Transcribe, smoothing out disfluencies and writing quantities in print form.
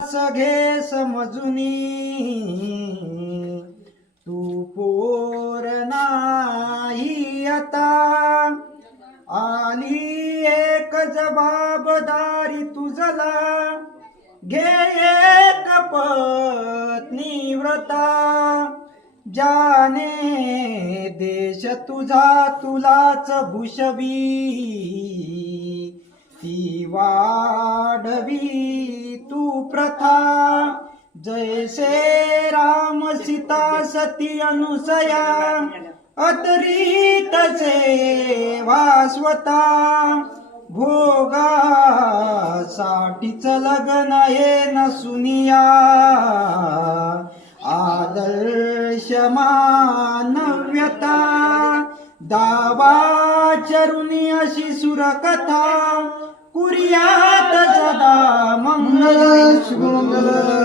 सघे समजुनी तू पोर नाही आता आली एक जबाबदारी तुझला घे एक पत्नी व्रता ज्याने देश तुझा तुलाच भूषवी ती वाढवी तू प्रथा जैसे राम सीता सती अनुसया अतरी तसे वास्वता भोगा साठीच लग्न हे नसुनिया आदर्श मानव्यता दावा चरुणी अशी सुरकथा कुर्यात सदा मंगल शुभमंगल